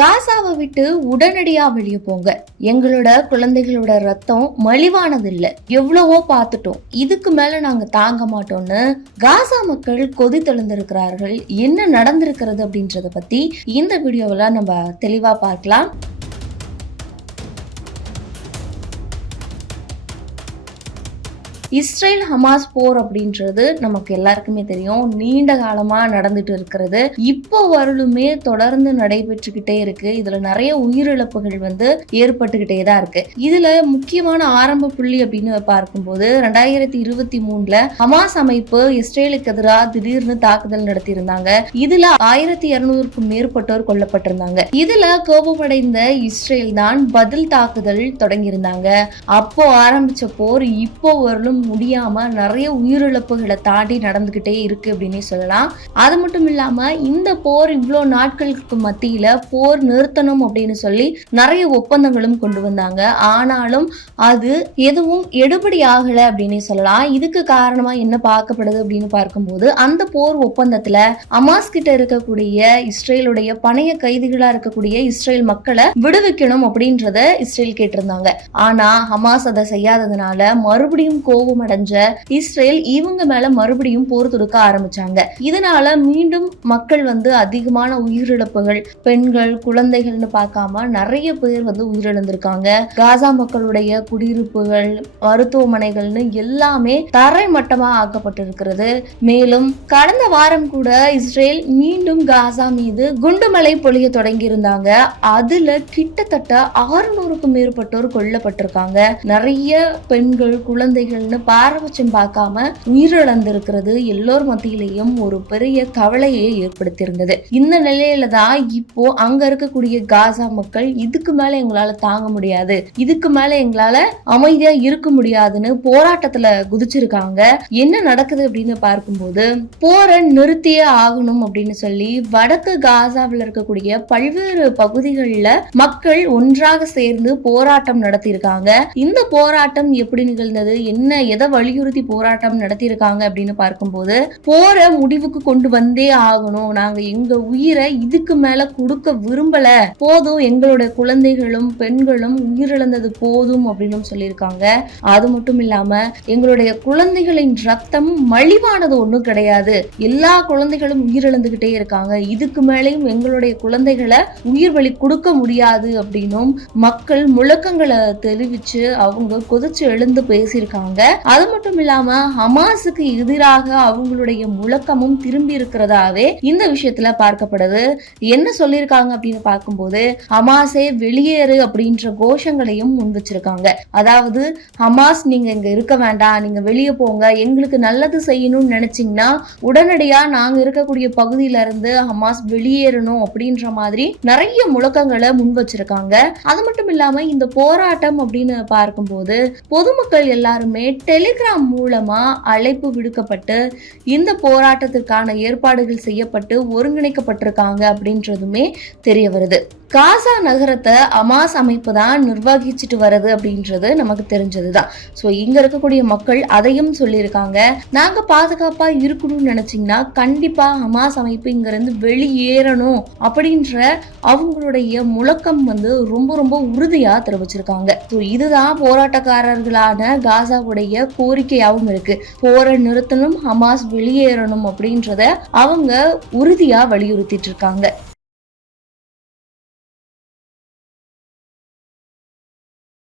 காசாவை விட்டு உடனடியா வெளியே போங்க. எங்களோட குழந்தைகளோட ரத்தம் மலிவானது இல்ல எவ்வளவோ பார்த்துட்டோம். இதுக்கு மேல நாங்க தாங்க மாட்டோம்னு காசா மக்கள் கொதித்தெழுந்திருக்கிறார்கள் என்ன நடந்திருக்கிறது அப்படின்றத பத்தி இந்த வீடியோவில் நம்ம தெளிவா பார்க்கலாம். இஸ்ரேல் ஹமாஸ் போர் அப்படின்றது நமக்கு எல்லாருக்குமே தெரியும். நீண்ட காலமா நடந்துட்டு இருக்கிறது. இப்போ வரலுமே தொடர்ந்து நடைபெற்றுக்கிட்டே இருக்கு. இதுல நிறைய உயிரிழப்புகள் வந்து ஏற்பட்டுக்கிட்டே தான் இருக்கு. இதுல முக்கியமான ஆரம்ப புள்ளி அப்படின்னு பார்க்கும்போது ரெண்டாயிரத்தி இருபத்தி மூணுல ஹமாஸ் அமைப்பு இஸ்ரேலுக்கு எதிராக திடீர்னு தாக்குதல் நடத்தியிருந்தாங்க. இதுல ஆயிரத்தி இருநூறுக்கும் மேற்பட்டோர் கொல்லப்பட்டிருந்தாங்க. இதுல கோபமடைந்த இஸ்ரேல் தான் பதில் தாக்குதல் தொடங்கியிருந்தாங்க. அப்போ ஆரம்பிச்ச போர் இப்போ வரலும் முடியாம நிறைய உயிரிழப்புகளை தாண்டி நடந்துகிட்டே இருக்கு அப்படின்னே சொல்லலாம். அது மட்டும் இல்லாம இந்த போர் இவ்வளோ நாட்களுக்கு மத்தியில போர் நிறுத்தணும் அப்படின்னு சொல்லி நிறைய ஒப்பந்தங்களும் கொண்டு வந்தாங்க. ஆனாலும் அது எதுவும் எடுபடி ஆகல அப்படின்னே சொல்லலாம். இதுக்கு காரணமா என்ன பார்க்கப்படுது அப்படின்னு பார்க்கும்போது அந்த போர் ஒப்பந்தத்துல அமாஸ் கிட்ட இருக்கக்கூடிய இஸ்ரேலுடைய பணைய கைதிகளா இருக்கக்கூடிய இஸ்ரேல் மக்களை விடுவிக்கணும் அப்படின்றத இஸ்ரேல் கேட்டிருந்தாங்க. ஆனா ஹமாஸ் அதை செய்யாததுனால மறுபடியும் கோவம் கோபம் அடைஞ்ச இஸ்ரேல் இவங்க மேல மறுபடியும் போர் தொடுக்க ஆரம்பிச்சாங்க. இதனால மீண்டும் மக்கள் வந்து அதிகமான உயிரிழப்புகள் பெண்கள் குழந்தைகள்னு பார்க்காம நிறைய பேர் வந்து உயிரிழந்திருக்காங்க. காசா மக்களுடைய குடியிருப்புகள் மருத்துவமனைகள்னு எல்லாமே தரைமட்டமா ஆக்கப்பட்டிருக்கிறது. மேலும் கடந்த வாரம் கூட இஸ்ரேல் மீண்டும் காசா மீது குண்டுமலை பொழிய தொடங்கி இருந்தாங்க அதுல கிட்டத்தட்ட ஆறுநூறுக்கும் மேற்பட்டோர் கொல்லப்பட்டிருக்காங்க. நிறைய பெண்கள் குழந்தைகள்னு பாரபட்சம் பார்க்காம உயிரிழந்திருக்கிறது எல்லோர் மத்தியிலையும் ஒரு பெரிய கவலையை ஏற்படுத்தியிருந்தது. இந்த நிலையில தான் இப்போ அங்க இருக்கக்கூடிய காசா மக்கள் இதுக்கு மேல எங்களால தாங்க முடியாது இதுக்கு மேல எங்களால அமைதியா இருக்க முடியாதுன்னு போராட்டத்துல குதிச்சிருக்காங்க. என்ன நடக்குது அப்படின்னு பார்க்கும்போது போரை நிறுத்தியே ஆகணும் அப்படின்னு சொல்லி வடக்கு காசாவில் இருக்கக்கூடிய பல்வேறு பகுதிகளில் மக்கள் ஒன்றாக சேர்ந்து போராட்டம் நடத்தியிருக்காங்க. இந்த போராட்டம் எப்படி நிகழ்ந்தது? என்ன எதை வலியுறுத்தி போராட்டம் நடத்தியிருக்காங்க அப்படின்னு பார்க்கும்போது போரை முடிவுக்கு கொண்டு வந்தே ஆகணும். நாங்க எங்க உயிரை இதுக்கு மேல கொடுக்க விரும்பல. போதும் எங்களோட குழந்தைகளும் பெண்களும் உயிரிழந்தது போதும் அப்படின்னு சொல்லியிருக்காங்க. அது மட்டும் இல்லாம எங்களுடைய குழந்தைகளின் ரத்தம் மலிவானது ஒன்றும் கிடையாது. எல்லா குழந்தைகளும் உயிரிழந்துகிட்டே இருக்காங்க. இதுக்கு மேலேயும் எங்களுடைய குழந்தைகளை உயிர் வழி கொடுக்க முடியாது அப்படின்னும் மக்கள் முழக்கங்களை தெரிவிச்சு அவங்க கொதிச்சு எழுந்து பேசியிருக்காங்க. அது மட்டும் இல்லாம ஹமாஸுக்கு எதிராக அவங்களுடைய முழக்கமும் திரும்பி இருக்கிறதாவே இந்த விஷயத்துல பார்க்கப்படுது. என்ன சொல்லியிருக்காங்க அப்படின்னு பார்க்கும்போது ஹமாஸே வெளியேறு அப்படின்ற கோஷங்களையும் முன் வச்சிருக்காங்க. அதாவது ஹமாஸ் நீங்க இங்க இருக்க வேண்டாம் நீங்க வெளியே போங்க எங்களுக்கு நல்லது செய்யணும்னு நினைச்சீங்கன்னா உடனடியா நாங்க இருக்கக்கூடிய பகுதியில இருந்து ஹமாஸ் வெளியேறணும் அப்படின்ற மாதிரி நிறைய முழக்கங்களை முன் வச்சிருக்காங்க. அது மட்டும் இல்லாம இந்த போராட்டம் அப்படின்னு பார்க்கும்போது பொதுமக்கள் எல்லாருமே டெலிகிராம் மூலமா அழைப்பு விடுக்கப்பட்டு இந்த போராட்டத்திற்கான ஏற்பாடுகள் செய்யப்பட்டு ஒருங்கிணைக்கப்பட்டிருக்காங்க அப்படின்றதுமே தெரிய வருது. காசா நகரத்தை அமாஸ் அமைப்பு தான் நிர்வகிச்சுட்டு வருது அப்படின்றது நமக்கு தெரிஞ்சதுதான். ஸோ இங்க இருக்கக்கூடிய மக்கள் அதையும் சொல்லியிருக்காங்க. நாங்க பாதுகாப்பா இருக்கணும்னு நினைச்சீங்கன்னா கண்டிப்பா ஹமாஸ் அமைப்பு இங்க இருந்து வெளியேறணும் அப்படின்ற அவங்களுடைய முழக்கம் வந்து ரொம்ப ரொம்ப உறுதியா தெரிவிச்சிருக்காங்க. ஸோ இதுதான் போராட்டக்காரர்களான காசாவுடைய கோரிக்கையாகவும் இருக்கு. போரை நிறுத்தணும் ஹமாஸ் வெளியேறணும் அப்படின்றத அவங்க உறுதியா வலியுறுத்திட்டு இருக்காங்க.